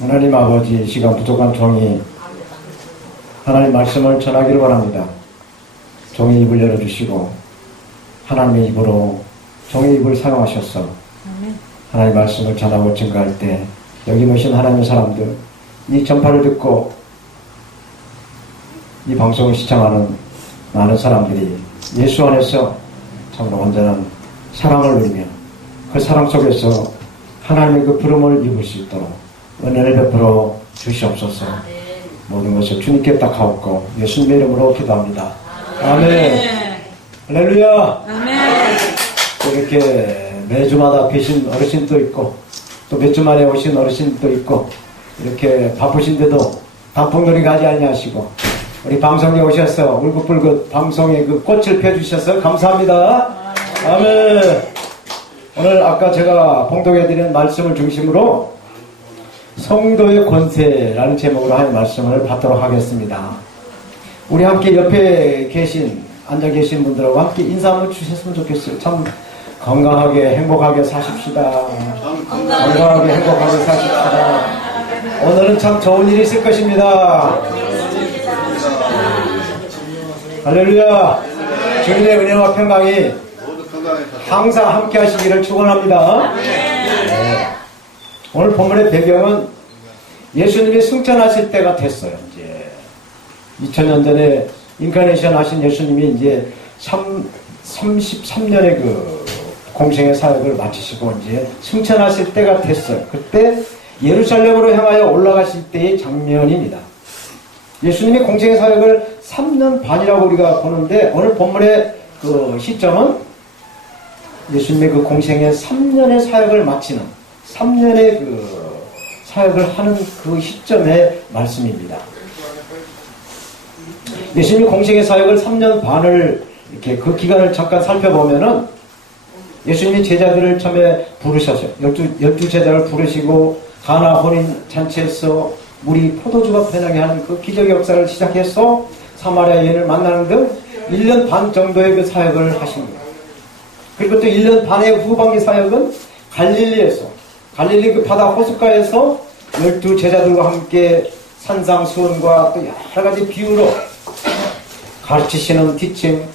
하나님 아버지, 시간 부족한 종이 하나님 말씀을 전하기를 원합니다. 종의 입을 열어주시고 하나님의 입으로 종의 입을 사용하셔서 하나님 말씀을 전하고 증거할 때 여기 모신 하나님의 사람들, 이 전파를 듣고 이 방송을 시청하는 많은 사람들이 예수 안에서 참으로 온전한 사랑을 누리며 그 사랑 속에서 하나님의 그 부름을 입을 수 있도록 은혜를 베풀어 주시옵소서. 모든 것을 주님께 딱하옵고 예수님의 이름으로 기도합니다. 아멘. 할렐루야. 아멘. 이렇게 매주마다 계신 어르신도 있고 또 몇 주 만에 오신 어르신도 있고 이렇게 바쁘신데도 단풍놀이 가지 아니하시고 우리 방송에 오셔서 울긋불긋 방송에 그 꽃을 펴주셔서 감사합니다. 아멘. 오늘 아까 제가 봉독해드린 말씀을 중심으로 성도의 권세라는 제목으로 한 말씀을 받도록 하겠습니다. 우리 함께 옆에 앉아 계신 분들하고 함께 인사 한번 주셨으면 좋겠어요. 참 건강하게 행복하게 사십시다. 건강하게 행복하게 사십시다. 오늘은 참 좋은 일이 있을 것입니다. 할렐루야. 주님의 은혜와 평강이 항상 함께 하시기를 축원합니다. 오늘 본문의 배경은 예수님이 승천하실 때가 됐어요. 이제 2000년 전에 인카네이션 하신 예수님이 이제 33년의 그 공생의 사역을 마치시고 이제 승천하실 때가 됐어요. 그때 예루살렘으로 향하여 올라가실 때의 장면입니다. 예수님이 공생의 사역을 3년 반이라고 우리가 보는데 오늘 본문의 그 시점은 예수님의 그 공생의 3년의 사역을 마치는 3년의 그 사역을 하는 그 시점의 말씀입니다. 예수님이 공생의 사역을 3년 반을 이렇게 그 기간을 잠깐 살펴보면은 예수님이 제자들을 처음에 부르셨어요. 12 제자를 부르시고 가나 혼인 잔치에서 물이 포도주가 변하게 하는 그 기적의 역사를 시작해서 사마리아 여인을 만나는 등 1년 반 정도의 그 사역을 하신 거예요. 그리고 또 1년 반의 후반기 사역은 갈릴리 그 바다 호숫가에서 12 제자들과 함께 산상수훈과 또 여러 가지 비유로 가르치시는 티칭,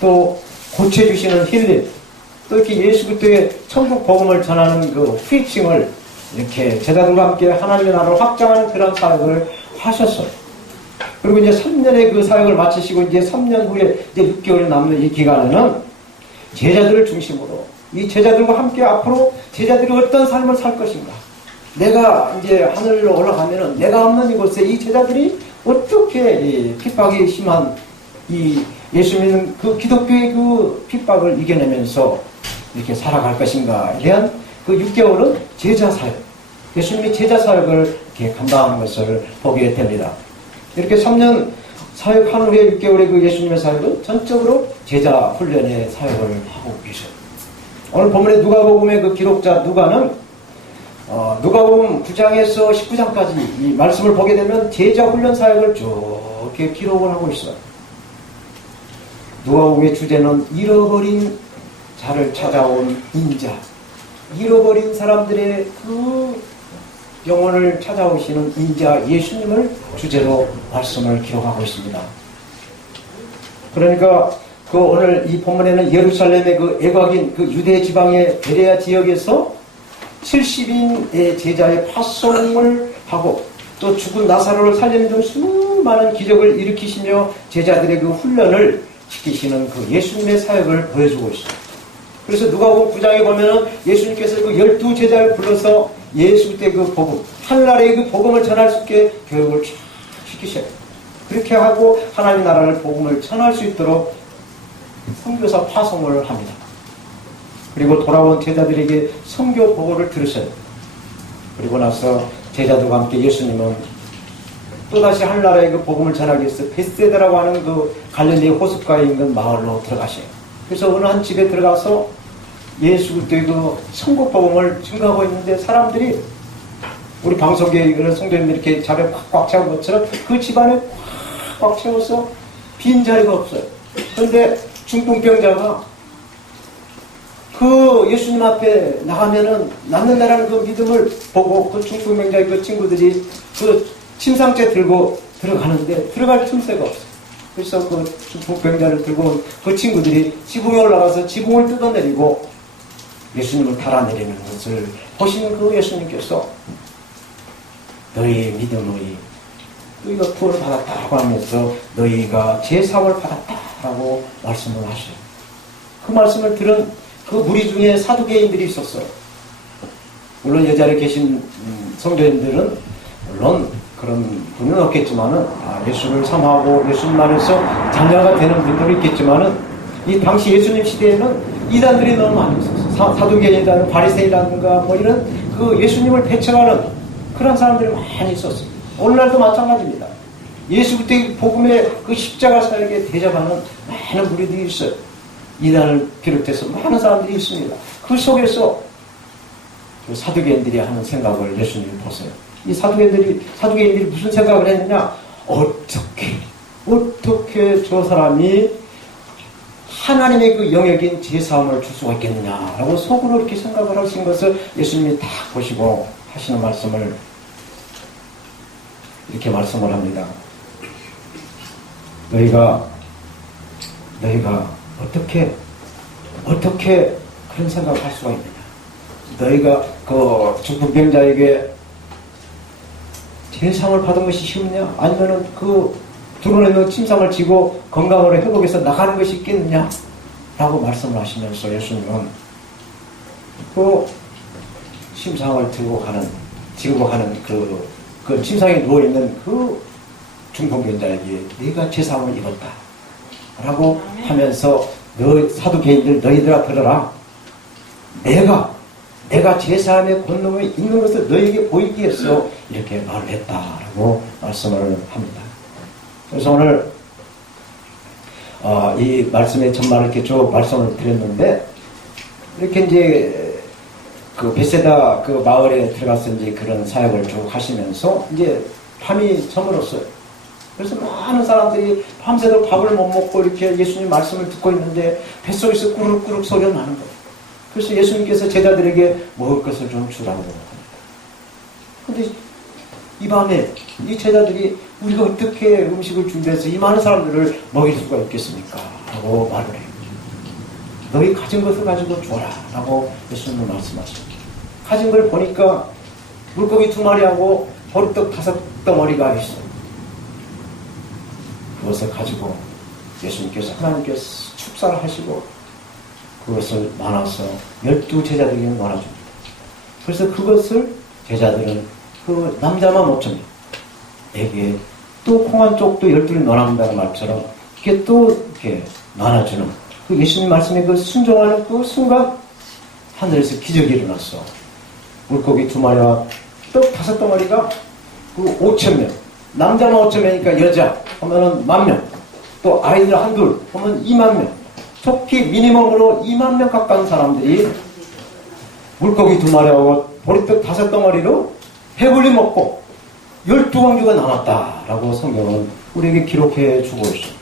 또 고쳐주시는 힐링, 또 이렇게 예수 그리스도의 천국 복음을 전하는 그 프리칭을 이렇게 제자들과 함께 하나님의 나라를 확장하는 그런 사역을 하셨어요. 그리고 이제 3년의 그 사역을 마치시고 이제 3년 후에 이제 6개월이 남는 이 기간에는 제자들을 중심으로 이 제자들과 함께 앞으로 제자들이 어떤 삶을 살 것인가, 내가 이제 하늘로 올라가면은 내가 없는 이곳에 이 제자들이 어떻게 이 핍박이 심한 이 예수 믿는 그 기독교의 그 핍박을 이겨내면서 이렇게 살아갈 것인가에 대한 그 6개월은 제자 사역, 예수님이 제자 사역을 이렇게 감당하는 것을 보게 됩니다. 이렇게 3년 사역한 후에 6개월의 그 예수님의 사역은 전적으로 제자 훈련의 사역을 하고 계셔요. 오늘 본문의 누가복음의 그 기록자 누가는 누가복음 9장에서 19장까지 이 말씀을 보게 되면 제자 훈련 사역을 쭉 이렇게 기록을 하고 있어요. 누가복음의 주제는 잃어버린 자를 찾아온 인자, 잃어버린 사람들의 그 영혼을 찾아오시는 인자 예수님을 주제로 말씀을 기록하고 있습니다. 그러니까 그 오늘 이 본문에는 예루살렘의 그 애곽인 그 유대 지방의 베레아 지역에서 70인의 제자의 파송을 하고 또 죽은 나사로를 살리는 등 수많은 기적을 일으키시며 제자들의 그 훈련을 시키시는 그 예수님의 사역을 보여주고 있습니다. 그래서 누가복음 9장에 보면은 예수님께서 그 12 제자를 불러서 예수 때 그 복음, 하늘나라의 그 복음을 전할 수 있게 교육을 시키셔요. 그렇게 하고 하나님 나라를 복음을 전할 수 있도록 선교사 파송을 합니다. 그리고 돌아온 제자들에게 선교 보고를 들으셔요. 그리고 나서 제자들과 함께 예수님은 또다시 하늘나라의 그 복음을 전하기 위해서 베세다라고 하는 그 갈릴리 호숫가에 있는 마을로 들어가셔요. 그래서 어느 한 집에 들어가서 예수 그리스도의 그 천국 복음을 증거하고 있는데 사람들이 우리 방송계에 그런 성도님들이 이렇게 자리에 꽉 채운 것처럼 그 집안에 꽉 채워서 빈 자리가 없어요. 그런데 중풍병자가 그 예수님 앞에 나가면은 낫는다라는 그 믿음을 보고 그 중풍병자의 그 친구들이 그 침상째 들고 들어가는데 들어갈 틈새가 없어. 그래서 그 중풍병자를 들고 온 그 친구들이 지붕에 올라가서 지붕을 뜯어내리고 예수님을 달아내리는 것을 보시는 그 예수님께서 너희의 믿음의 너희가 구원을 받았다고 하면서 너희가 제사함을 받았다라고 말씀을 하셔요. 그 말씀을 들은 그 무리 중에 사두개인들이 있었어요. 물론 이 자리에 계신 성도님들은 물론 그런 분은 없겠지만은 예수를 사모하고 예수님 안에서 자녀가 되는 분들이 있겠지만은 이 당시 예수님 시대에는 이단들이 너무 많이 있었어요. 사두개인이라는 바리새인이라든가 뭐 이런 그 예수님을 배척하는 그런 사람들이 많이 있었어요. 오늘날도 마찬가지입니다. 예수 그리스도의 복음의 그 십자가 사역에 대적하는 많은 무리들이 있어요. 이단을 비롯해서 많은 사람들이 있습니다. 그 속에서 그 사두개인들이 하는 생각을 예수님이 보세요. 이 사두개인들이 무슨 생각을 했느냐? 어떻게 저 사람이 하나님의 그 영역인 제사함을 줄 수가 있겠느냐라고 속으로 이렇게 생각을 하신 것을 예수님이 딱 보시고 하시는 말씀을 이렇게 말씀을 합니다. 너희가 어떻게 그런 생각을 할 수가 있느냐? 너희가 그 중풍병자에게 제사함을 받은 것이 쉬우냐? 아니면은 그 드러내는 침상을 지고 건강으로 회복해서 나가는 것이 있겠느냐? 라고 말씀을 하시면서 예수님은 그 침상을 지고 가는 그 침상에 누워있는 그 중풍병자에게 네가 제사함을 입었다 라고 하면서 너 사두개인들 너희들아 들어라. 내가 제사함의 권능이 있는 것을 너희에게 보이기 위해서 이렇게 말을 했다라고 말씀을 합니다. 그래서 오늘 이 말씀의 전말을 이렇게 쭉 말씀을 드렸는데 이렇게 이제 그 베세다 그 마을에 들어가서 이제 그런 사역을 쭉 하시면서 이제 밤이 저물었어요. 그래서 많은 사람들이 밤새도록 밥을 못 먹고 이렇게 예수님 말씀을 듣고 있는데 뱃속에서 꾸룩꾸룩 소리가 나는 거예요. 그래서 예수님께서 제자들에게 먹을 것을 좀 주라고 합니다. 근데 이 밤에 이 제자들이 우리가 어떻게 음식을 준비해서 이 많은 사람들을 먹일 수가 있겠습니까? 라고 말을 해요. 너희 가진 것을 가지고 줘라 라고 예수님은 말씀하십니다. 가진 걸 보니까 물고기 2마리하고 보리떡 5덩어리가 있어요. 그것을 가지고 예수님께서 하나님께서 축사를 하시고 그것을 나눠서 12제자들에게 나눠줍니다. 그래서 그것을 제자들은 그 남자만 5,000명에게 또 콩 한 쪽도 12를 나눠준다는 말처럼 이렇게 또 이렇게 나눠주는 그 예수님 말씀에 그 순종하는 그 순간 하늘에서 기적이 일어났어. 물고기 2마리와 떡 5덩어리가 그 5,000명 남자만 5,000명이니까 여자 하면은 10,000명 또 아이들 한둘 하면 20,000명 좋게 미니멈으로 20,000명 가까운 사람들이 물고기 2마리하고 보리떡 5덩어리로 배불리 먹고 12왕주가 남았다라고 성경은 우리에게 기록해 주고 있습니다.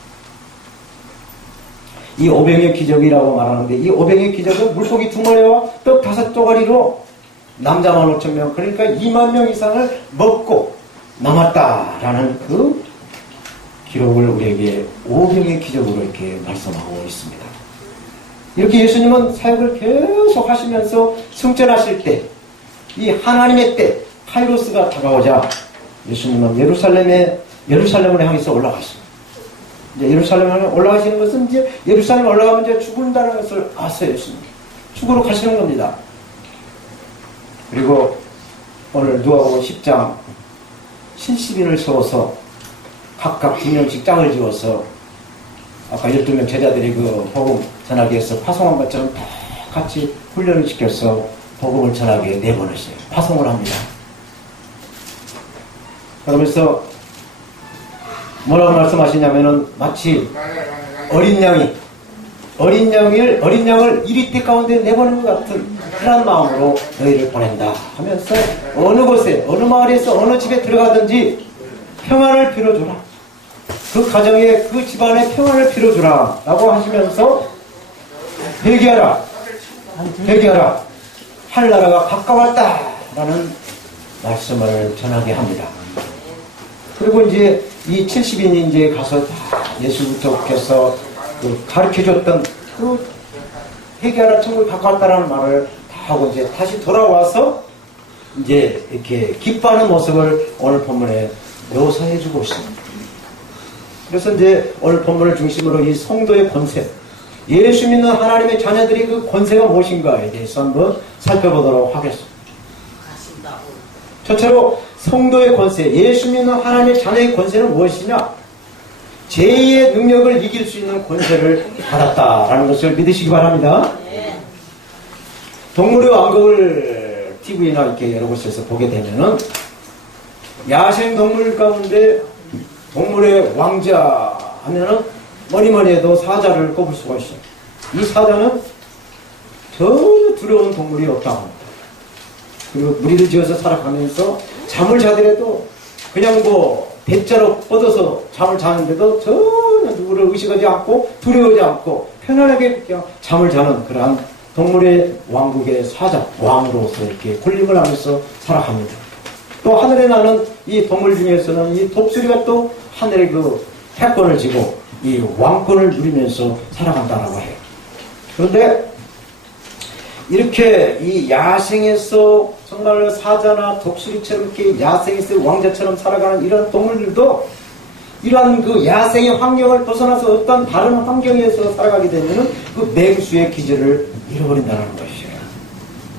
이 오병의 기적이라고 말하는데 이 오병의 기적은 물고기 2마리와 떡 5조가리로 남자만 5,000명 그러니까 20,000명 이상을 먹고 남았다라는 그 기록을 우리에게 오병의 기적으로 이렇게 말씀하고 있습니다. 이렇게 예수님은 사역을 계속 하시면서 승천하실 때 이 하나님의 때 카이로스가 다가오자 예수님은 예루살렘을 향해서 올라가십니다. 이제 예루살렘에 올라가시는 것은 이제 예루살렘 올라가면 이제 죽는다는 것을 아세요. 예수님 죽으러 가시는 겁니다. 그리고 오늘 누가복음 10장 70인을 세워서 각각 2명씩 짝을 지어서 아까 12명 제자들이 그 복음 전하기 위해서 파송한 것처럼 다 같이 훈련을 시켜서 복음을 전하게 내보내세요. 파송을 합니다. 그러면서 뭐라고 말씀하시냐면은 마치 어린 양을 이리떼 가운데 내보낸 것 같은 그런 마음으로 너희를 보낸다 하면서 어느 곳에 어느 마을에서 어느 집에 들어가든지 평안을 빌어주라. 그 가정에 그 집안에 평안을 빌어주라 라고 하시면서 회개하라. 회개하라. 하늘나라가 가까웠다라는 말씀을 전하게 합니다. 그리고 이제 이 70인이 이제 가서 다 예수부터께서 가르쳐줬던 그 회개하라 천국이 가까웠다라는 말을 다 하고 이제 다시 돌아와서 이제 이렇게 기뻐하는 모습을 오늘 본문에 묘사해주고 있습니다. 그래서 이제 오늘 본문을 중심으로 이 성도의 권세, 예수 믿는 하나님의 자녀들이 그 권세가 무엇인가에 대해서 한번 살펴보도록 하겠습니다. 첫째로 성도의 권세, 예수 믿는 하나님의 자녀의 권세는 무엇이냐? 죄의 능력을 이길 수 있는 권세를 받았다라는 것을 믿으시기 바랍니다. 동물의 왕국을 TV나 이렇게 여러 곳에서 보게 되면은 야생동물 가운데 동물의 왕자 하면은 뭐니뭐니 해도 사자를 꼽을 수가 있어요. 이 사자는 전혀 두려운 동물이 없다고 합니다. 그리고 무리를 지어서 살아가면서 잠을 자더라도 그냥 뭐 대자로 뻗어서 잠을 자는데도 전혀 누구를 의식하지 않고 두려워하지 않고 편안하게 그냥 잠을 자는 그러한 동물의 왕국의 사자, 왕으로서 이렇게 군림을 하면서 살아갑니다. 또 하늘에 나는 이 동물 중에서는 이 독수리가 또 하늘의 그 패권을 지고 이 왕권을 누리면서 살아간다라고 해요. 그런데 이렇게 이 야생에서 정말 사자나 독수리처럼 이렇게 야생에서 왕자처럼 살아가는 이런 동물들도 이러한 그 야생의 환경을 벗어나서 어떤 다른 환경에서 살아가게 되면은 그 맹수의 기질을 잃어버린다는 것이에요.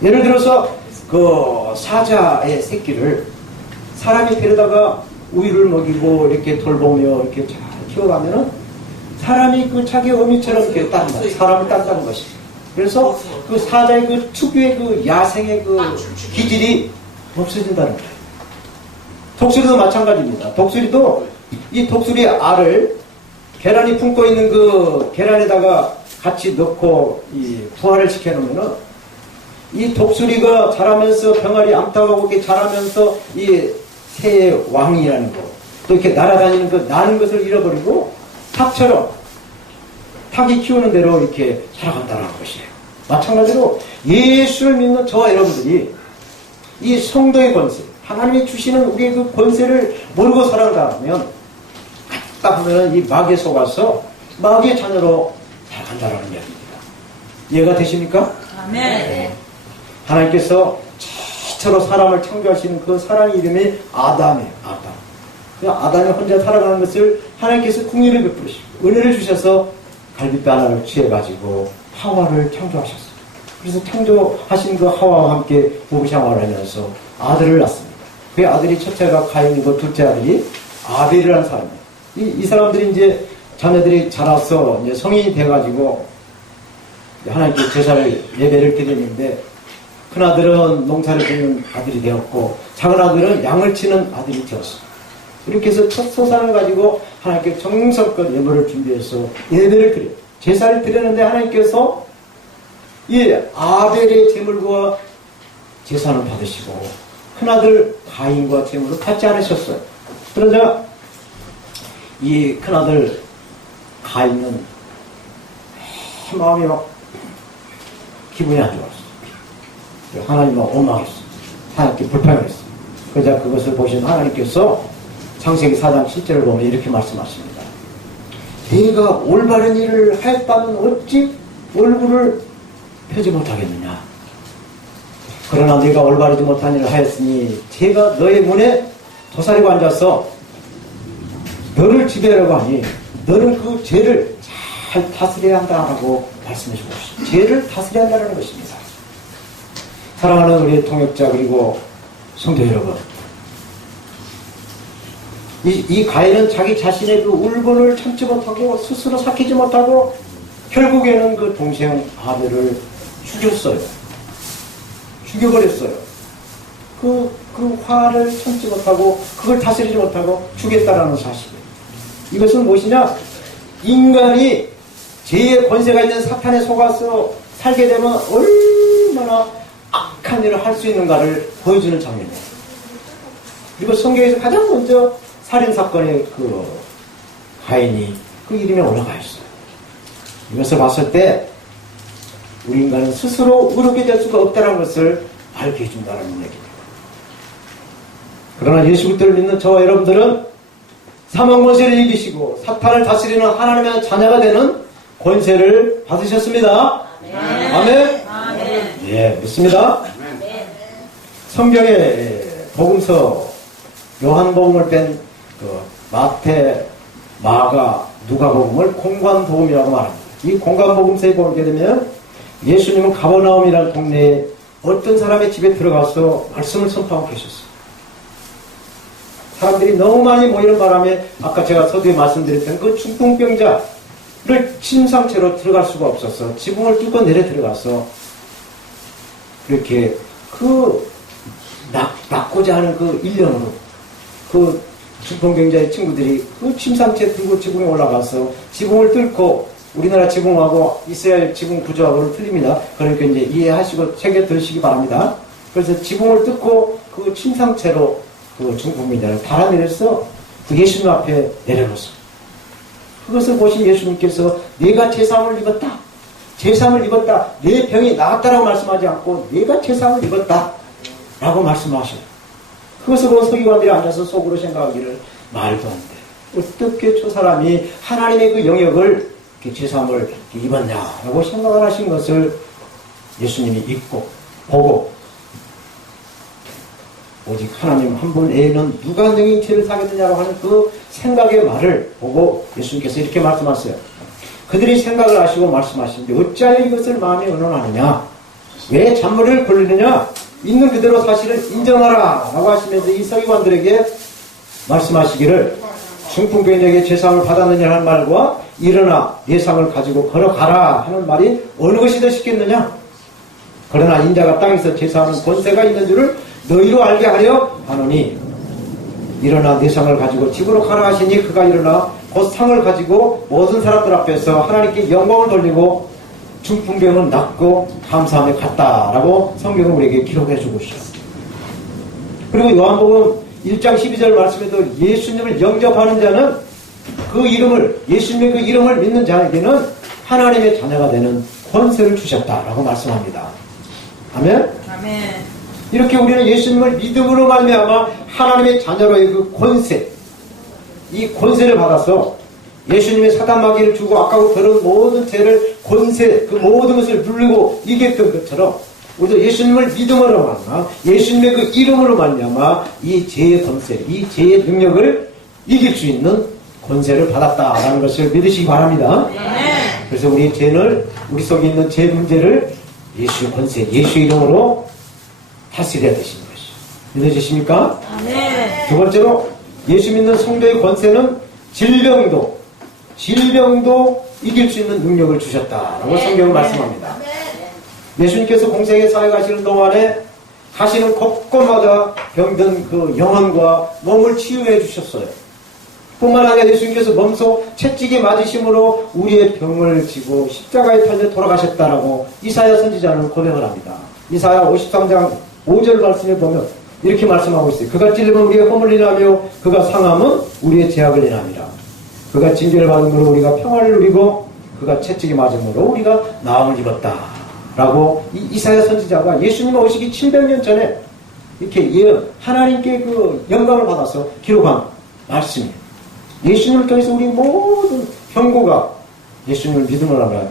예를 들어서 그 사자의 새끼를 사람이 데려다가 우유를 먹이고 이렇게 돌보며 이렇게 잘 키워가면은 사람이 그 자기 어미처럼 이렇게 딴다. 사람을 딴다는 것입니다. 그래서 그 사자의 그 특유의 그 야생의 그 기질이 없어진다는 거예요. 독수리도 마찬가지입니다. 독수리도 이 독수리의 알을 계란이 품고 있는 그 계란에다가 같이 넣고 이 부화를 시켜놓으면은 이 독수리가 자라면서 병아리 암탉하고 이렇게 자라면서 이 새의 왕이라는 거, 또 이렇게 날아다니는 그 나는 것을 잃어버리고 닭처럼 닭이 키우는 대로 이렇게 살아간다는 것이에요. 마찬가지로 예수를 믿는 저와 여러분들이 이 성도의 권세, 하나님이 주시는 우리의 그 권세를 모르고 살아간다면 딱 보면 이 마귀에 속아서 마귀의 자녀로 살아간다는 이야기입니다. 이해가 되십니까? 아멘. 하나님께서 최초로 사람을 창조하시는 그 사람의 이름이 아담이에요. 아담. 아담이 혼자 살아가는 것을 하나님께서 궁리를 베푸시고 은혜를 주셔서 갈빗대 하나를 취해가지고 하와를 창조하셨어요. 그래서 창조하신 그 하와와 함께 부부생활을 하면서 아들을 낳습니다. 그 아들이 첫째가 가인이고 둘째 아들이 아벨이라는 사람이에요. 이 사람들이 이제 자녀들이 자라서 이제 성인이 돼가지고 하나님께 제사를 예배를 드리는데 큰 아들은 농사를 짓는 아들이 되었고 작은 아들은 양을 치는 아들이 되었어요. 이렇게 해서 첫 소산을 가지고 하나님께 정성껏 예물을 준비해서 예배를 드려요. 제사를 드렸는데 하나님께서 이 아벨의 제물과 제사는 받으시고 큰아들 가인과 제물을 받지 않으셨어요. 그러자 이 큰아들 가인은 마음이 막 기분이 안 좋았어요. 하나님과 원망했어요. 하나님께 불평했어요. 그러자 그것을 보신 하나님께서 창세기 4장 7절을 보면 이렇게 말씀하십니다. 네가 올바른 일을 하였다면 어찌 얼굴을 펴지 못하겠느냐. 그러나 네가 올바르지 못한 일을 하였으니 제가 너의 문에 도사리고 앉아서 너를 지배하려고 하니 너는 그 죄를 잘 다스려야 한다라고 말씀해 주고 있습니다. 죄를 다스려야 한다는 것입니다. 사랑하는 우리의 통역자 그리고 성도 여러분, 이 가인은 자기 자신의 그 울분을 참지 못하고 스스로 삭히지 못하고 결국에는 그 동생 아벨을 죽였어요. 죽여버렸어요. 그 화를 참지 못하고 그걸 다스리지 못하고 죽였다라는 사실이에요. 이것은 무엇이냐? 인간이 죄의 권세가 있는 사탄에 속아서 살게 되면 얼마나 악한 일을 할 수 있는가를 보여주는 장면이에요. 그리고 성경에서 가장 먼저 살인사건의 그 가인이 그 이름에 올라가 있어요. 이것을 봤을 때 우리 인간은 스스로 의롭게 될 수가 없다는 것을 알게 해준다는 얘기입니다. 그러나 예수 그리스도를 믿는 저와 여러분들은 사망 권세를 이기시고 사탄을 다스리는 하나님의 자녀가 되는 권세를 받으셨습니다. 아멘. 아멘. 예, 믿습니다. 성경의 복음서 요한복음을 뺀 마태, 마가, 누가복음을 공관복음이라고 말합니다. 이 공관복음서에 보게 되면 예수님은 가버나움이라는 동네에 어떤 사람의 집에 들어가서 말씀을 선포하고 계셨어요. 사람들이 너무 많이 모이는 바람에 아까 제가 서두에 말씀드렸던 그 중풍병자를 침상체로 들어갈 수가 없어서 지붕을 뚫고 내려 들어가서 이렇게 낫고자 하는 그 일념으로 그 중풍병자의 친구들이 그 침상체 들고 지붕에 올라가서 지붕을 뚫고 우리나라 지붕하고 이스라엘 지붕 구조하고는 틀립니다. 그러니까 이제 이해하시고 챙겨 들으시기 바랍니다. 그래서 지붕을 뚫고 그 침상체로 그 중풍병자를 달아내려서 그 예수님 앞에 내려놓았어요. 그것을 보신 예수님께서 내가 제사함을 입었다. 제사함을 입었다. 내 병이 나았다라고 말씀하지 않고 내가 제사함을 입었다. 라고 말씀하셔요. 그것을 본 서기관들이 앉아서 속으로 생각하기를 말도 안 돼. 어떻게 저 사람이 하나님의 그 영역을 제사함을 입었냐라고 생각을 하신 것을 예수님이 읽고 보고 오직 하나님 한 분 외에는 누가 능히 죄를 사겠느냐고 하는 그 생각의 말을 보고 예수님께서 이렇게 말씀하세요. 그들이 생각을 하시고 말씀하시는데 어찌하여 이것을 마음에 의논하느냐? 왜 잔머리를 굴리느냐? 있는 그대로 사실을 인정하라 라고 하시면서 이 서기관들에게 말씀하시기를 중풍병자에게 제사함을 받았느냐 하는 말과 일어나 예상을 가지고 걸어가라 하는 말이 어느 것이 더 쉽겠느냐? 그러나 인자가 땅에서 제사하는 권세가 있는 줄을 너희로 알게 하려 하노니 일어나 네 상을 가지고 집으로 가라 하시니 그가 일어나 곧 상을 가지고 모든 사람들 앞에서 하나님께 영광을 돌리고 중풍병은 낫고 감사함에 갔다라고 성경은 우리에게 기록해 주고 있어요. 그리고 요한복음 1장 12절 말씀에도 예수님을 영접하는 자는 그 이름을 예수님의 그 이름을 믿는 자에게는 하나님의 자녀가 되는 권세를 주셨다라고 말씀합니다. 아멘. 아멘. 이렇게 우리는 예수님을 믿음으로 말미암아 하나님의 자녀로의 그 권세, 이 권세를 받아서 예수님의 사단 마귀를 주고 아까고 더러운 모든 죄를 권세, 그 모든 것을 누르고 이겼던 것처럼 우리도 예수님을 믿음으로 말미암아 예수님의 그 이름으로 말미암아 이 죄의 권세, 이 죄의 능력을 이길 수 있는 권세를 받았다라는 것을 믿으시기 바랍니다. 그래서 우리의 죄를, 우리 속에 있는 죄 문제를 예수의 권세, 예수의 이름으로 다스려야 되시는 것이죠. 믿어지십니까? 네. 두 번째로 예수 믿는 성도의 권세는 질병도 이길 수 있는 능력을 주셨다라고 네. 성경은 말씀합니다. 네. 예수님께서 공생에 사역하시는 동안에 가시는 곳곳마다 병든 그 영혼과 몸을 치유해 주셨어요. 뿐만 아니라 예수님께서 몸소 채찍이 맞으심으로 우리의 병을 지고 십자가에 달려 돌아가셨다라고 이사야 선지자는 고백을 합니다. 이사야 53장 5절 말씀에 보면 이렇게 말씀하고 있어요. 그가 찔림은 우리의 허물을 인하며 그가 상함은 우리의 죄악을 인함이라. 그가 징계를 받음으로 우리가 평화를 누리고 그가 채찍이 맞음으로 우리가 나음을 입었다. 라고 이사야 선지자가 예수님 오시기 700년 전에 이렇게 하나님께 그 영광을 받아서 기록한 말씀이에요. 예수님을 통해서 우리 모든 병고가 예수님을 믿음으로 하면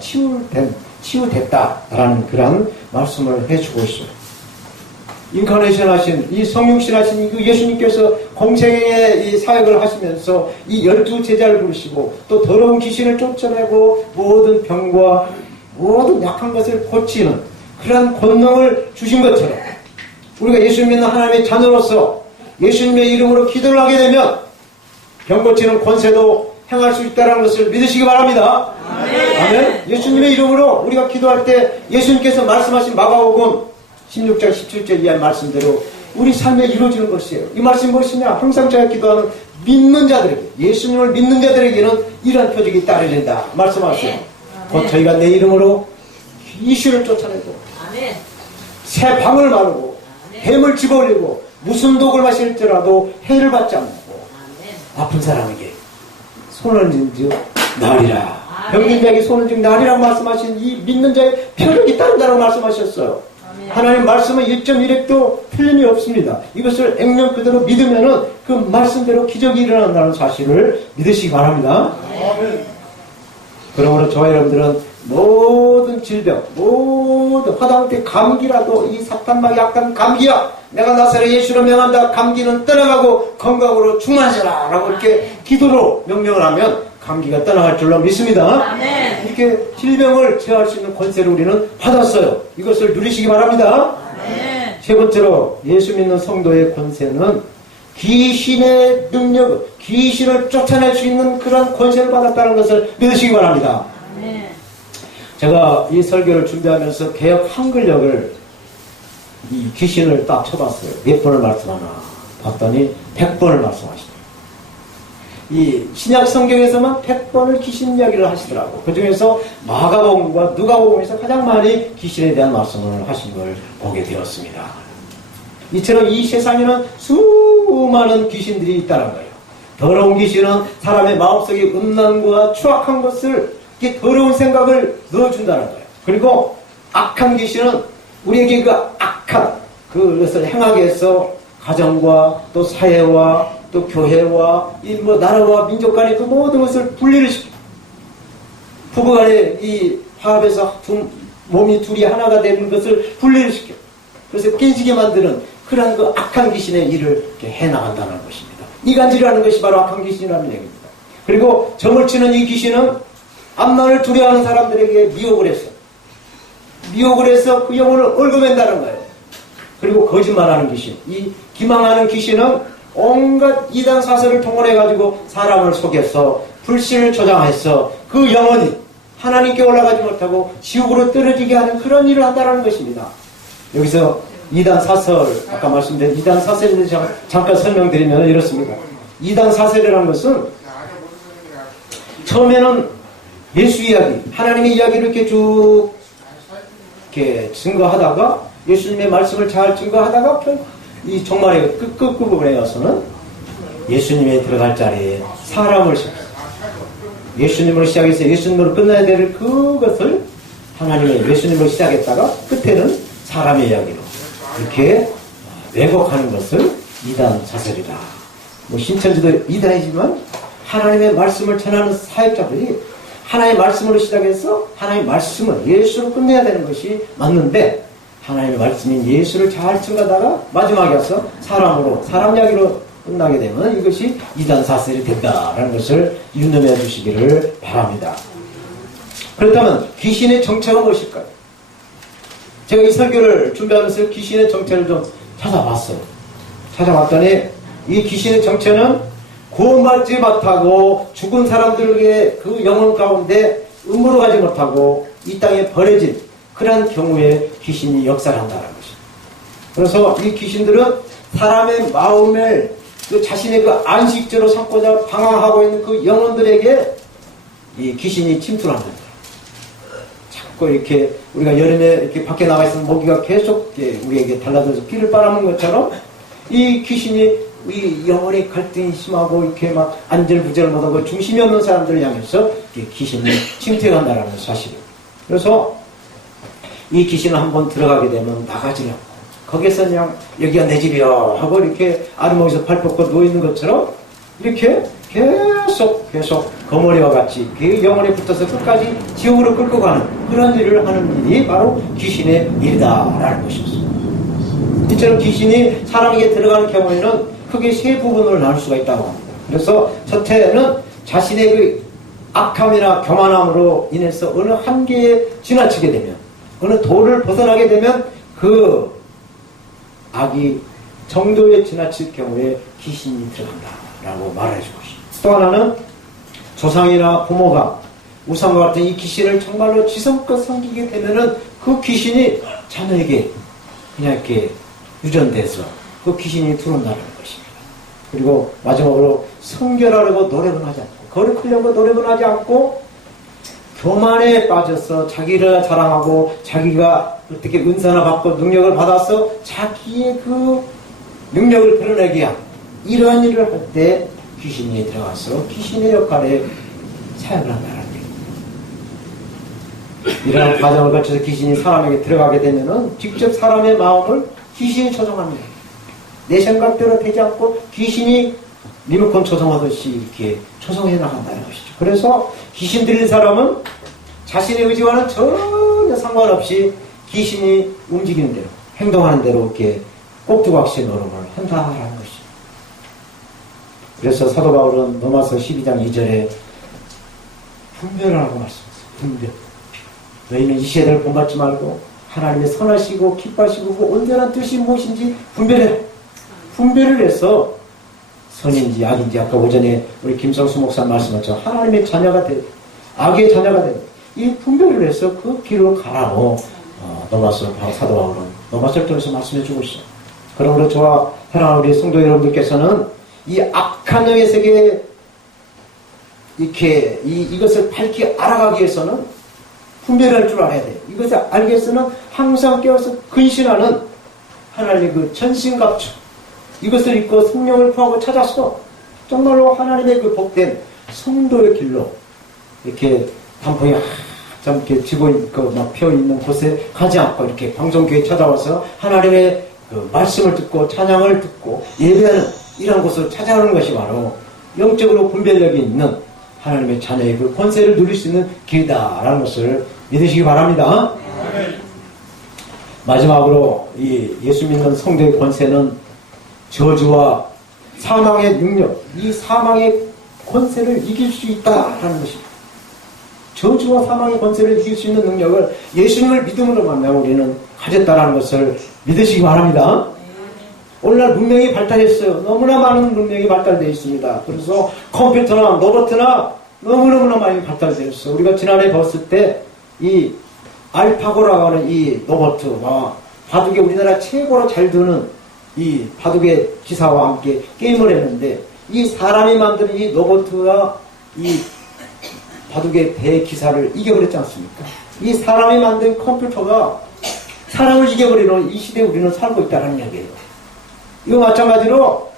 치유됐다라는 그런 말씀을 해주고 있어요. 인카네이션 하신, 이 성육신 하신 그 예수님께서 공생의 이 사역을 하시면서 이 12제자를 부르시고 또 더러운 귀신을 쫓아내고 모든 병과 모든 약한 것을 고치는 그러한 권능을 주신 것처럼 우리가 예수님 믿는 하나님의 자녀로서 예수님의 이름으로 기도를 하게 되면 병 고치는 권세도 행할 수 있다는 것을 믿으시기 바랍니다. 아멘. 아멘. 예수님의 이름으로 우리가 기도할 때 예수님께서 말씀하신 마가복음 16장 17절 이하의 말씀대로 우리 삶에 이루어지는 것이에요. 이 말씀이 무엇이냐? 항상 제가 기도하는 믿는 자들에게, 예수님을 믿는 자들에게는 이러한 표적이 따르린다 말씀하세요. 곧 저희가 내 이름으로 귀신을 쫓아내고 새 방을 마르고 뱀을 집어올리고 무슨 독을 마실지라도 해를 받지 않고 아픈 사람에게 손을 얹어 나으리라 병든 자에게 손을 쥐고 나리라고 말씀하신 이 믿는 자의 표적이 따른다라고 말씀하셨어요. 하나님 말씀은 1.1핵도 틀림이 없습니다. 이것을 액면 그대로 믿으면은 그 말씀대로 기적이 일어난다는 사실을 믿으시기 바랍니다. 그러므로 저와 여러분들은 모든 질병, 모든 하다못해 감기라도 이 사탄막이 약간 감기야. 내가 나사렛 예수로 명한다. 감기는 떠나가고 건강으로 충만하시라 라고 이렇게 기도로 명령을 하면 감기가 떠나갈 줄로 믿습니다. 아멘. 이렇게 질병을 제어할 수 있는 권세를 우리는 받았어요. 이것을 누리시기 바랍니다. 아멘. 세 번째로 예수 믿는 성도의 권세는 귀신의 능력, 귀신을 쫓아낼 수 있는 그런 권세를 받았다는 것을 믿으시기 바랍니다. 아멘. 제가 이 설교를 준비하면서 개역 한글역을 이 귀신을 딱 쳐봤어요. 몇 번을 말씀하나 봤더니 100번을 말씀하시더라고요. 이 신약 성경에서만 100번을 귀신 이야기를 하시더라고요. 그 중에서 마가복음과 누가복음에서 가장 많이 귀신에 대한 말씀을 하신 걸 보게 되었습니다. 이처럼 이 세상에는 수많은 귀신들이 있다는 거예요. 더러운 귀신은 사람의 마음속에 음란과 추악한 것을, 이렇게 더러운 생각을 넣어준다는 거예요. 그리고 악한 귀신은 우리에게 그 악한 그것을 행하게 해서 가정과 또 사회와 또 교회와 이 뭐 나라와 민족 간의 그 모든 것을 분리를 시키고 부부 간에 이 화합해서 몸이 둘이 하나가 되는 것을 분리를 시켜. 그래서 깨지게 만드는 그러한 그 악한 귀신의 일을 이렇게 해나간다는 것입니다. 이간질이라는 것이 바로 악한 귀신이라는 얘기입니다. 그리고 점을 치는 이 귀신은 암만을 두려워하는 사람들에게 미혹을 했어. 미혹을 해서 그 영혼을 얽어맨다는 거예요. 그리고 거짓말하는 귀신, 이 기망하는 귀신은 온갖 이단 사설을 동원해가지고 사람을 속여서 불신을 조장해서 그 영혼이 하나님께 올라가지 못하고 지옥으로 떨어지게 하는 그런 일을 한다는 것입니다. 여기서 이단 사설, 아까 말씀드린 이단 사설에 대해서 잠깐 설명드리면 이렇습니다. 이단 사설이라는 것은 처음에는 예수 이야기, 하나님의 이야기를 이렇게 쭉 이렇게 증거하다가 예수님의 말씀을 잘 증거하다가 이 종말의 끝부분에 와서는 예수님의 들어갈 자리에 사람을 시켰어요. 예수님으로 시작해서 예수님으로 끝나야 될 그것을 하나님의 예수님으로 시작했다가 끝에는 사람의 이야기로 이렇게 왜곡하는 것을 이단 사설이다. 뭐 신천지도 이단이지만 하나님의 말씀을 전하는 사역자들이 하나님의 말씀으로 시작해서 하나님의 말씀을 예수로 끝내야 되는 것이 맞는데 하나님의 말씀인 예수를 잘 증거하다가 마지막에 와서 사람으로 사람 이야기로 끝나게 되면 이것이 이단 사설이 된다라는 것을 유념해 주시기를 바랍니다. 그렇다면 귀신의 정체가 무엇일까요? 제가 이 설교를 준비하면서 귀신의 정체를 좀 찾아봤어요. 찾아봤더니 이 귀신의 정체는 구원받지 못하고 죽은 사람들에게 그 영혼 가운데 음모로 가지 못하고 이 땅에 버려진 그러한 경우에 귀신이 역사를 한다는 것입니다. 그래서 이 귀신들은 사람의 마음을 그 자신의 그 안식처로 삼고자 방황하고 있는 그 영혼들에게 이 귀신이 침투를 합니다. 자꾸 이렇게 우리가 여름에 이렇게 밖에 나가 있으면 모기가 계속 우리에게 달라들어서 피를 빨아먹는 것처럼 이 귀신이 이 영혼의 갈등이 심하고 이렇게 막 안절부절 못하고 중심이 없는 사람들을 향해서 귀신이 침투해간다는 사실이에요. 그래서 이 귀신은 한번 들어가게 되면 나가지 않고 거기서 그냥 여기가 내 집이야 하고 이렇게 아르목에서 팔 뻗고 누워있는 것처럼 이렇게 계속 거머리와 같이 그 영혼에 붙어서 끝까지 지옥으로 끌고 가는 그런 일을 하는 일이 바로 귀신의 일이다라는 것이었습니다. 이처럼 귀신이 사람에게 들어가는 경우에는 크게 세 부분으로 나눌 수가 있다고 합니다. 그래서 첫째는 자신의 그 악함이나 교만함으로 인해서 어느 한계에 지나치게 되면 어느 도를 벗어나게 되면 그 악이 정도에 지나칠 경우에 귀신이 들어간다라고 말해주고 있습니다. 또 하나는 조상이나 부모가 우상과 같은 이 귀신을 정말로 지성껏 섬기게 되면은 그 귀신이 자녀에게 그냥 이렇게 유전돼서 그 귀신이 들어온다는 것입니다. 그리고 마지막으로 성결하려고 노력은 하지 않고 거룩하려고 노력은 하지 않고 교만에 빠져서 자기를 자랑하고 자기가 어떻게 은사나 받고 능력을 받아서 자기의 그 능력을 드러내기 위한 이러한 일을 할 때 귀신이 들어가서 귀신의 역할에 사용을 한다는 거예요. 이러한 과정을 거쳐서 귀신이 사람에게 들어가게 되면은 직접 사람의 마음을 귀신이 조종합니다. 내 생각대로 되지 않고 귀신이 리모컨 조종하듯이 이렇게 조종해 나간다는 것이죠. 그래서 귀신 들린 사람은 자신의 의지와는 전혀 상관없이 귀신이 움직이는 대로, 행동하는 대로 이렇게 꼭두각시 노름을 한다라는 것이죠. 그래서 사도 바울은 로마서 12장 2절에 분별하라고 말씀했어요. 분별. 너희는 이 시대를 본받지 말고 하나님의 선하시고 기뻐하시고 그 온전한 뜻이 무엇인지 분별해라. 분별을 해서 선인지 악인지 아까 오전에 우리 김성수 목사 말씀하셨죠. 하나님의 자녀가 되 악의 자녀가 되는 이 분별을 해서 그 길로 가라고 로마서 사도 바울은 로마서를 통해서 말씀해 주고 있어요. 그러므로 저와 사랑하는 우리 성도 여러분들께서는 이 악한 영의 세계에 이렇게 이것을 밝히 알아가기 위해서는 분별할 줄 알아야 돼요. 이것을 알기 위해서는 항상 깨어서 근신하는 하나님의 그 전신갑주 이것을 입고 성령을 구하고 찾아서 정말로 하나님의 그 복된 성도의 길로 이렇게 단풍이 좀 이렇게 지고 있고 막 피어 있는 곳에 가지 않고 이렇게 방송교회 찾아와서 하나님의 그 말씀을 듣고 찬양을 듣고 예배하는 이런 곳을 찾아오는 것이 바로 영적으로 분별력이 있는 하나님의 자녀의 그 권세를 누릴 수 있는 길이다라는 것을 믿으시기 바랍니다. 마지막으로 이 예수 믿는 성도의 권세는 저주와 사망의 능력, 이 사망의 권세를 이길 수 있다라는 것입니다. 저주와 사망의 권세를 이길 수 있는 능력을 예수님을 믿음으로 만나 우리는 가졌다라는 것을 믿으시기 바랍니다. 오늘날 문명이 발달했어요. 너무나 많은 문명이 발달되어 있습니다. 그래서 컴퓨터나 로봇이나 너무너무나 많이 발달되어 있어요. 우리가 지난해 봤을 때 이 알파고라고 하는 이 로봇과 바둑에 우리나라 최고로 잘 드는 이 바둑의 기사와 함께 게임을 했는데 이 사람이 만든 이 로봇과 이 바둑의 대 기사를 이겨버렸지 않습니까? 이 사람이 만든 컴퓨터가 사람을 이겨버리는 이 시대에 우리는 살고 있다는 이야기예요. 이거 마찬가지로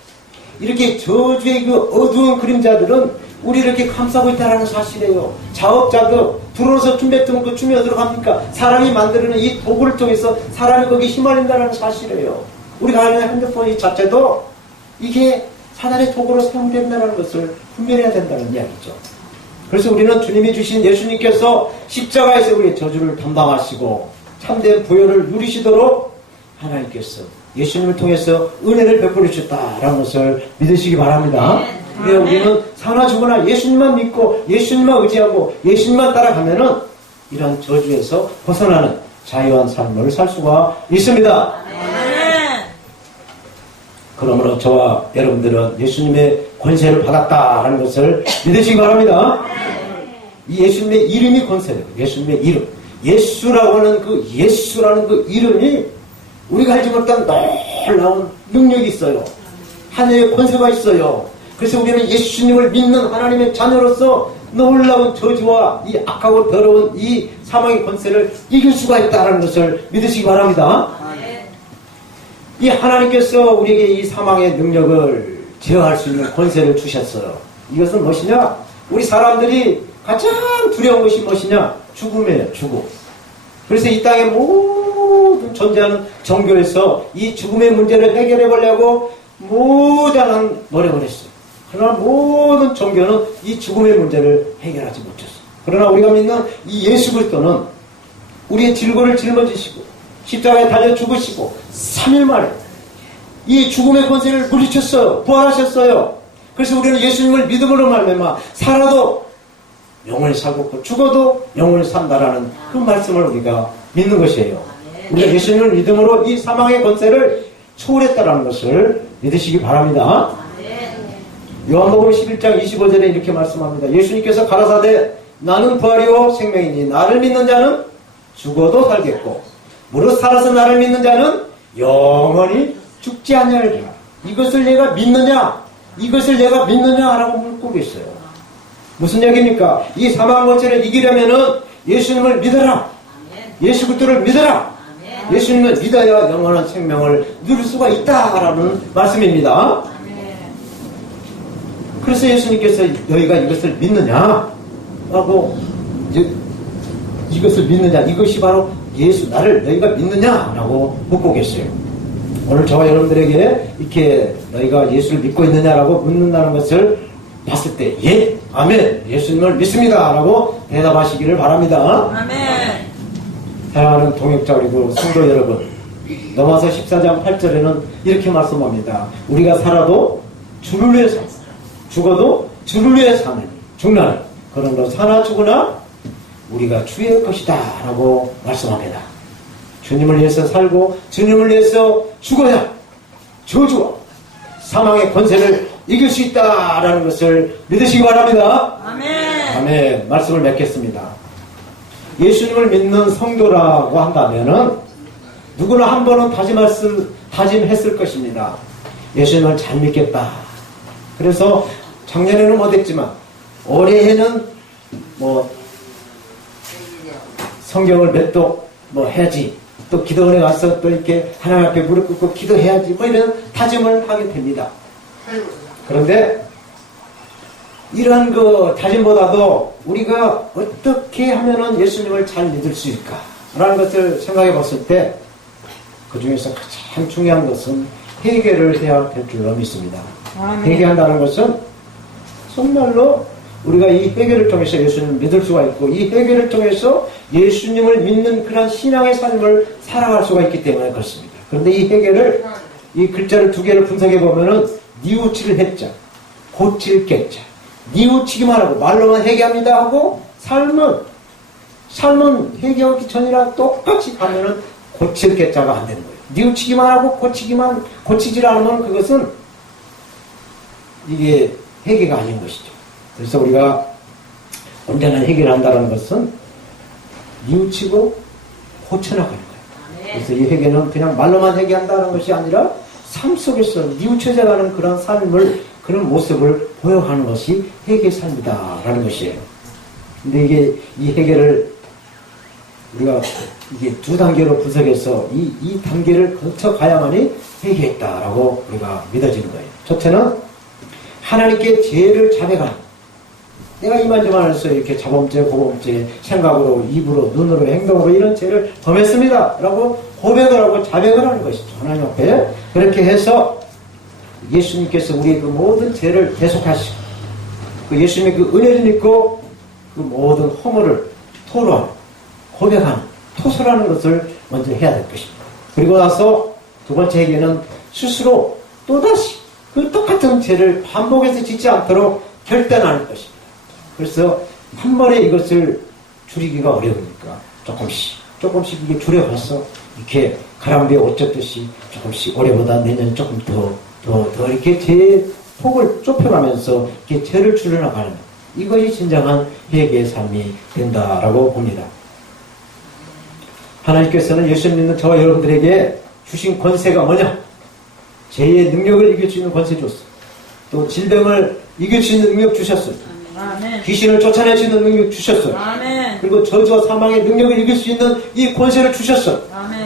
이렇게 저주의 그 어두운 그림자들은 우리를 이렇게 감싸고 있다는 사실이에요. 자업자득 들어서 춤뱉으면 그 춤이 어디로 갑니까? 사람이 만드는 이 도구를 통해서 사람이 거기에 휘말린다는 사실이에요. 우리가 하는 핸드폰 자체도 이게 사단의 도구로 사용된다는 것을 분별해야 된다는 이야기죠. 그래서 우리는 주님이 주신 예수님께서 십자가에서 우리의 저주를 담당하시고 참된 부여를 누리시도록 하나님께서 예수님을 통해서 은혜를 베풀어 주셨다라는 것을 믿으시기 바랍니다. 그래 우리는 사나 죽으나 예수님만 믿고 예수님만 의지하고 예수님만 따라가면은 이런 저주에서 벗어나는 자유한 삶을 살 수가 있습니다. 그러므로 저와 여러분들은 예수님의 권세를 받았다라는 것을 믿으시기 바랍니다. 이 예수님의 이름이 권세예요. 예수님의 이름. 예수라고 하는 예수라는 그 이름이 우리가 알지 못한 놀라운 능력이 있어요. 하늘의 권세가 있어요. 그래서 우리는 예수님을 믿는 하나님의 자녀로서 놀라운 저주와 이 악하고 더러운 이 사망의 권세를 이길 수가 있다는 것을 믿으시기 바랍니다. 이 하나님께서 우리에게 이 사망의 능력을 제어할 수 있는 권세를 주셨어요. 이것은 무엇이냐? 우리 사람들이 가장 두려운 것이 무엇이냐? 죽음이에요. 죽음. 그래서 이 땅에 모든 존재하는 종교에서 이 죽음의 문제를 해결해 보려고 무장한 노력을 했어요. 그러나 모든 종교는 이 죽음의 문제를 해결하지 못했어요. 그러나 우리가 믿는 이 예수 그리스도는 우리의 질고를 짊어지시고 십자가에 달려 죽으시고 3일 만에 이 죽음의 권세를 물리쳤어요. 부활하셨어요. 그래서 우리는 예수님을 믿음으로 말미암아 살아도 영원히 살고 죽어도 영원히 산다라는 그 말씀을 우리가 믿는 것이에요. 우리가 예수님을 믿음으로 이 사망의 권세를 초월했다라는 것을 믿으시기 바랍니다. 요한복음 11장 25절에 이렇게 말씀합니다. 예수님께서 가라사대 나는 부활이요 생명이니 나를 믿는 자는 죽어도 살겠고 무릇 살아서 나를 믿는 자는 영원히 죽지 아니하리라. 이것을 내가 믿느냐? 이것을 내가 믿느냐라고 묻고 계세요. 무슨 얘기입니까? 이 사망 권세를 이기려면은 예수님을 믿어라. 예수 그리스도를 믿어라. 예수님을 믿어야 영원한 생명을 누릴 수가 있다라는 말씀입니다. 그래서 예수님께서 너희가 이것을 믿느냐? 라고 이것을 믿느냐? 이것이 바로 예수, 나를 너희가 믿느냐? 라고 묻고 계세요. 오늘 저와 여러분들에게 이렇게 너희가 예수를 믿고 있느냐라고 묻는다는 것을 봤을 때, 예, 아멘, 예수님을 믿습니다. 라고 대답하시기를 바랍니다. 아멘. 사랑하는 동역자 그리고 성도 여러분, 넘어서 14장 8절에는 이렇게 말씀합니다. 우리가 살아도 주를 위해 사, 죽어도 주를 위해 사는, 죽나니 그런 것 사나 죽으나 우리가 주의 것이다 라고 말씀합니다. 주님을 위해서 살고 주님을 위해서 죽어야 저주와 사망의 권세를 이길 수 있다라는 것을 믿으시기 바랍니다. 아멘. 아멘. 말씀을 맺겠습니다. 예수님을 믿는 성도라고 한다면은 누구나 한 번은 다짐했을 것입니다. 예수님을 잘 믿겠다. 그래서 작년에는 못했지만 올해에는 뭐 성경을 몇 독 해야지, 또 기도원에 가서 또 이렇게 하나님 앞에 무릎 꿇고 기도해야지, 뭐 이런 다짐을 하게 됩니다. 그런데 이러한 그 다짐보다도 우리가 어떻게 하면은 예수님을 잘 믿을 수 있을까라는 것을 생각해 봤을 때 그 중에서 가장 중요한 것은 회개를 해야 될 줄로 믿습니다. 회개한다는 것은 정말로 우리가 이 회개를 통해서 예수님을 믿을 수가 있고, 이 회개를 통해서 예수님을 믿는 그런 신앙의 삶을 살아갈 수가 있기 때문에 그렇습니다. 그런데 이 회개를, 이 글자를 두 개를 분석해 보면은 뉘우치를 했자, 고칠 겠자, 뉘우치기만 하고 말로만 회개합니다 하고 삶은 회개하기 전이랑 똑같이 가면은 고칠 겠자가 안 되는 거예요. 뉘우치기만 하고 고치질 않으면 그것은 이게 회개가 아닌 것이죠. 그래서 우리가 언제나 회개를 한다는 것은 뉘우치고 고쳐나가는 거예요. 그래서 이 회개는 그냥 말로만 회개한다는 것이 아니라 삶 속에서 뉘우쳐져가는 그런 삶을, 그런 모습을 보여가는 것이 회개의 삶이다라는 것이에요. 근데 이게 이 회개를 우리가 이게 두 단계로 분석해서 이 단계를 거쳐가야만이 회개했다라고 우리가 믿어지는 거예요. 첫째는 하나님께 죄를 자백하는, 내가 이만저만 해서 이렇게 자범죄, 고범죄, 생각으로, 입으로, 눈으로, 행동으로 이런 죄를 범했습니다 라고 고백을 하고 자백을 하는 것이죠. 하나님 앞에. 그렇게 해서 예수님께서 우리의 그 모든 죄를 대속하시고, 그 예수님의 그 은혜를 믿고 그 모든 허물을 토로하는, 고백하는, 토설하는 것을 먼저 해야 될 것입니다. 그리고 나서 두 번째 회개는 스스로 또다시 그 똑같은 죄를 반복해서 짓지 않도록 결단하는 것입니다. 그래서 한 번에 이것을 줄이기가 어려우니까 조금씩 이게 줄여가서 이렇게 가랑비에 옷 젖듯이 조금씩 올해보다 내년 조금 더 이렇게 죄의 폭을 좁혀가면서 이렇게 죄를 줄여나가는, 이것이 진정한 회개의 삶이 된다라고 봅니다. 하나님께서는 예수 믿는 저와 여러분들에게 주신 권세가 뭐냐? 죄의 능력을 이길 수 있는 권세 줬어요. 또 질병을 이길 수 있는 능력 주셨어요. 아멘. 귀신을 쫓아낼 수 있는 능력 주셨어요. 아멘. 그리고 저주와 사망의 능력을 이길 수 있는 이 권세를 주셨어요. 아멘.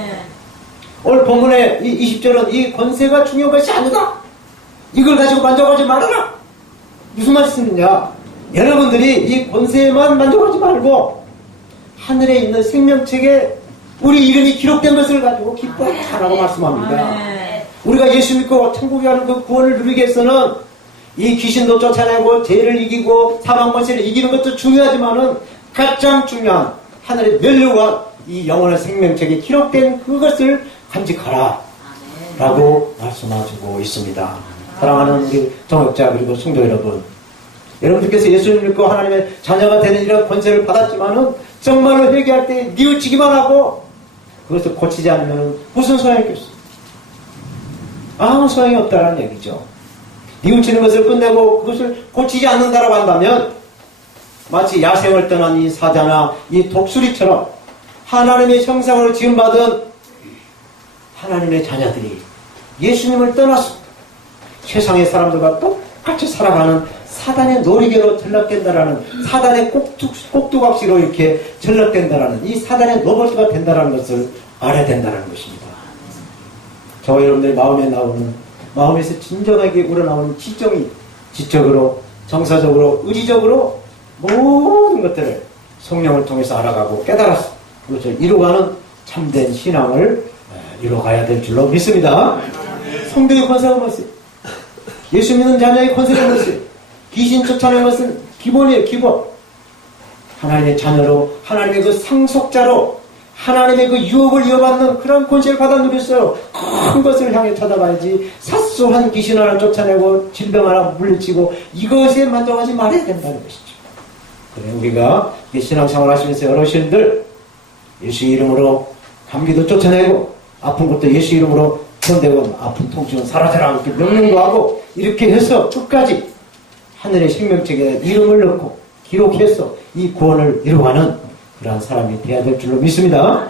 오늘 본문의 이 20절은 이 권세가 중요한 것이 아니다. 이걸 가지고 만족하지 말아라. 무슨 말씀이냐? 여러분들이 이 권세에만 만족하지 말고 하늘에 있는 생명책에 우리 이름이 기록된 것을 가지고 기뻐하라고 말씀합니다. 아멘. 우리가 예수 믿고 천국에 가는 그 구원을 누리기 위해서는 이 귀신도 쫓아내고 죄를 이기고 사망 권세를 이기는 것도 중요하지만은 가장 중요한 하늘의 멸류관, 이 영원한 생명책에 기록된 그것을 간직하라 라고 말씀하시고 있습니다. 사랑하는 우리 동역자 그리고 성도 여러분, 여러분들께서 예수를 믿고 하나님의 자녀가 되는 이런 권세를 받았지만은 정말로 회개할 때 뉘우치기만 하고 그것을 고치지 않으면 무슨 소용이 있겠어요? 아무 소용이 없다는 얘기죠. 뉘우치는 것을 끝내고 그것을 고치지 않는다라고 한다면 마치 야생을 떠난 이 사자나 이 독수리처럼 하나님의 형상으로 지음받은 하나님의 자녀들이 예수님을 떠났습니다. 세상의 사람들과 똑같이 살아가는 사단의 놀이개로 전락된다라는, 사단의 꼭두각시로 이렇게 전락된다라는, 이 사단의 로봇가 된다라는 것을 알아야 된다는 것입니다. 저와 여러분들의 마음에서 진정하게 우러나오는 지적으로, 정서적으로, 의지적으로 모든 것들을 성령을 통해서 알아가고 깨달았어. 그것을 이루어가는 참된 신앙을 이루어가야 될 줄로 믿습니다. 성도의 권세가 무엇이에요? 예수 믿는 자녀의 권세가 무엇이에요? 귀신 쫓아내는 것은 기본이에요. 기본. 하나님의 자녀로, 하나님의 그 상속자로, 하나님의 그 유업을 이어받는 그런 권세를 받아 누렸어요. 큰 것을 향해 찾아가야지 사소한 귀신 하나 쫓아내고 질병 하나 물리치고 이것에 만족하지 말아야 된다는 것이죠. 그래, 우리가 신앙생활 하시면서 어르신들 예수 이름으로 감기도 쫓아내고 아픈 것도 예수 이름으로 견대고 아픈 통증은 사라져라 이렇게 명령도 하고 이렇게 해서 끝까지 하늘의 생명책에 이름을 넣고 기록해서 이 구원을 이루어가는 그러한 사람이 되어야 될 줄로 믿습니다.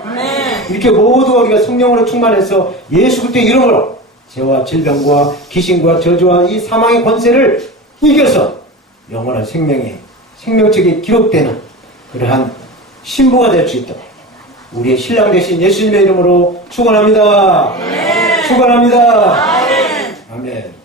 이렇게 모두 우리가 성령으로 충만해서 예수 그리스도의 이름으로 죄와 질병과 귀신과 저주와 이 사망의 권세를 이겨서 영원한 생명책에 기록되는 그러한 신부가 될 수 있도록 우리의 신랑 되신 예수님의 이름으로 축원합니다. 축원합니다. 아멘.